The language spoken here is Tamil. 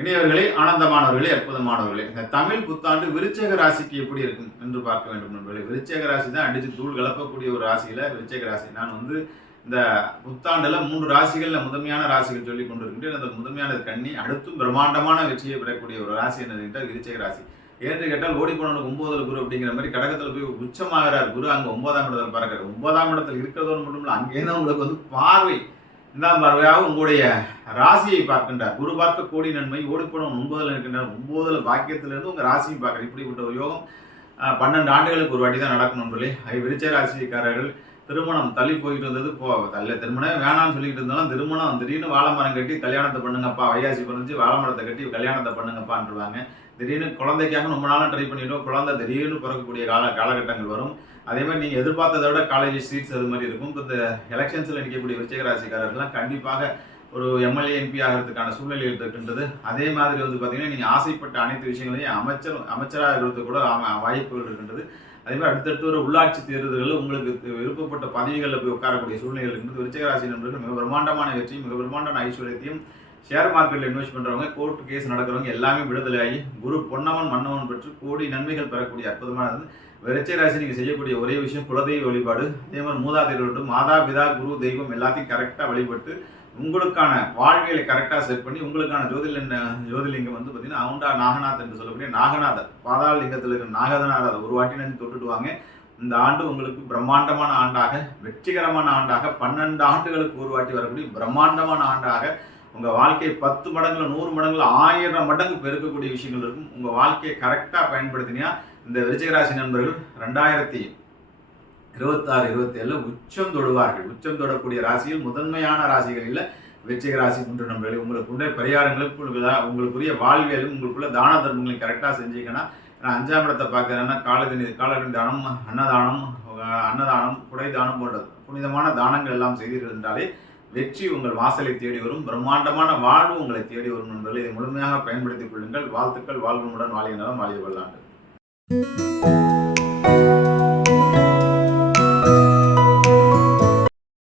இனியவர்களே, ஆனந்தமானவர்களே, அற்புதமானவர்களே, இந்த தமிழ் புத்தாண்டு விருச்சக ராசிக்கு எப்படி இருக்கும் என்று பார்க்க வேண்டும் நண்பர்களே. விருச்சக ராசி தான் அடிச்சு தூள் கலப்பக்கூடிய ஒரு ராசியில விருச்சக ராசி. நான் இந்த புத்தாண்டுல 3 ராசிகள்ல முதன்மையான ராசிகள் சொல்லிக் கொண்டிருக்கின்றேன். அந்த முதன்மையானது கன்னி, அடுத்தும் பிரம்மாண்டமான வெற்றியை பெறக்கூடிய ஒரு ராசி என்னது விருச்சக ராசி. ஏன்னு கேட்டால் ஓடி போனவனுக்கு 9 குரு அப்படிங்கிற மாதிரி கடகத்துல போய் உச்சமாகிறார் குரு. அங்க 9ஆம் இடத்துல பறக்கிறார். 9ஆம் இடத்துல இருக்கிறதோடு மட்டும் இல்லை, அங்கேதான் உங்களுக்கு பார்வை, இந்த பார்வையாக உங்களுடைய ராசியை பார்க்கின்றார். குரு பார்க்க கோடி நன்மை. ஓடிப்போனவன் 9ல் இருக்கின்றார். 9ல் பாக்கியத்திலிருந்து உங்க ராசியை பார்க்குற இப்படிப்பட்ட ஒரு யோகம் 12 ஆண்டுகளுக்கு ஒரு வாட்டி தான் நடக்கும் நண்பர்களே. விருச்சக ராசிக்காரர்கள் திருமணம் தள்ளி போயிட்டு வந்தது திருமணம் வேணாம்னு சொல்லிட்டு இருந்தாலும் திருமணம் திடீர்னு வாழை மரம் கட்டி கல்யாணத்தை பண்ணுங்கப்பா, வையாசி பிறந்துச்சு வாழை மரத்தை கட்டி கல்யாணத்தை பண்ணுங்கப்பான்றாங்க. திடீர்னு குழந்தைக்காக ரொம்ப நாளும் ட்ரை பண்ணிட்டோம், குழந்தை திடீர்னு பிறக்கக்கூடிய காலகட்டங்கள் வரும். அதே மாதிரி நீங்கள் எதிர்பார்த்ததை விட காலேஜ் சீட்ஸ் அது மாதிரி இருக்கும். இப்போ இந்த எலெக்ஷன்ஸில் நிற்கக்கூடிய விருச்சிக ராசிக்காரர்கள்லாம் கண்டிப்பாக ஒரு எம்எல்ஏ எம்பி ஆகிறதுக்கான சூழ்நிலைகள் இருக்கின்றது. அதே மாதிரி பார்த்தீங்கன்னா நீங்கள் ஆசைப்பட்ட அனைத்து விஷயங்களையும் அமைச்சராக இருக்கிறது கூட வாய்ப்புகள் இருக்கின்றது. அதே மாதிரி அடுத்தடுத்து ஒரு உள்ளாட்சி தேர்தல்களில் உங்களுக்கு விருப்பப்பட்ட பதவிகளில் போய் உட்காரக்கூடிய சூழ்நிலைகள் இருக்கின்றது. விருச்சிக ராசி நண்பர்கள் மிக பிரம்மாண்டமான வெற்றியும் மிக பிரம்மாண்டமான ஐஸ்வர்யத்தையும், ஷேர் மார்க்கெட்டில் இன்வெஸ்ட் பண்ணுறவங்க, கோர்ட் கேஸ் நடக்கிறவங்க எல்லாமே விடுதலையாகி குரு பொன்னவன் மன்னவன் பெற்று கோடி நன்மைகள் பெறக்கூடிய அற்புதமானது. விருச்சிக ராசி நீங்கள் செய்யக்கூடிய ஒரே விஷயம் குலதெய்வ வழிபாடு. அதே மாதிரி மூதாதையர்கள், மாதா பிதா குரு தெய்வம் எல்லாத்தையும் கரெக்டாக வழிபட்டு உங்களுக்கான வாழ்வியலை கரெக்டாக செட் பண்ணி உங்களுக்கான ஜோதிலிங்கம் பார்த்தீங்கன்னா அவுண்டா நாகநாத் என்று சொல்லக்கூடிய நாகநாதர் பாதாள லிங்கத்தில் இருக்கிற நாகநாதர் ஒரு வாட்டி நின்று தொட்டுட்டு வாங்க. இந்த ஆண்டு உங்களுக்கு பிரம்மாண்டமான ஆண்டாக, வெற்றிகரமான ஆண்டாக, 12 ஆண்டுகளுக்கு ஒரு வாட்டி வரக்கூடிய பிரம்மாண்டமான ஆண்டாக உங்கள் வாழ்க்கையை 10 மடங்குல 100 மடங்குல 1000 மடங்கு பெருக்கக்கூடிய விஷயங்கள் இருக்கும். உங்கள் வாழ்க்கையை கரெக்டாக பயன்படுத்தினா இந்த விருச்சிக ராசி நண்பர்கள் 2026-27 உச்சம் தொடுவார்கள். உச்சம் தொடக்கூடிய ராசியில் முதன்மையான ராசிகளில் விருச்சிக ராசி ஒன்று நண்பர்கள். உங்களுக்குள்ள பரிகாரங்களுக்கு உங்களுக்குரிய வாழ்வியலும் உங்களுக்குள்ள தான தர்மங்களையும் கரெக்டாக செஞ்சீங்கன்னா, நான் 5ஆம் இடத்தை பார்க்குறேன்னா காலடி தானம், அன்னதானம், குடை தானம் போன்ற புனிதமான தானங்கள் எல்லாம் செய்தீர்கள் என்றாலே வெற்றி உங்கள் வாசலை தேடி வரும். பிரம்மாண்டமான வாழ்வு உங்களை தேடி வரும் நண்பர்கள். இதை முழுமையாக பயன்படுத்திக் கொள்ளுங்கள். வாழ்த்துக்கள். வாழ்வுடன் வாழிய நலம், வாழிய வல்லாண்டு.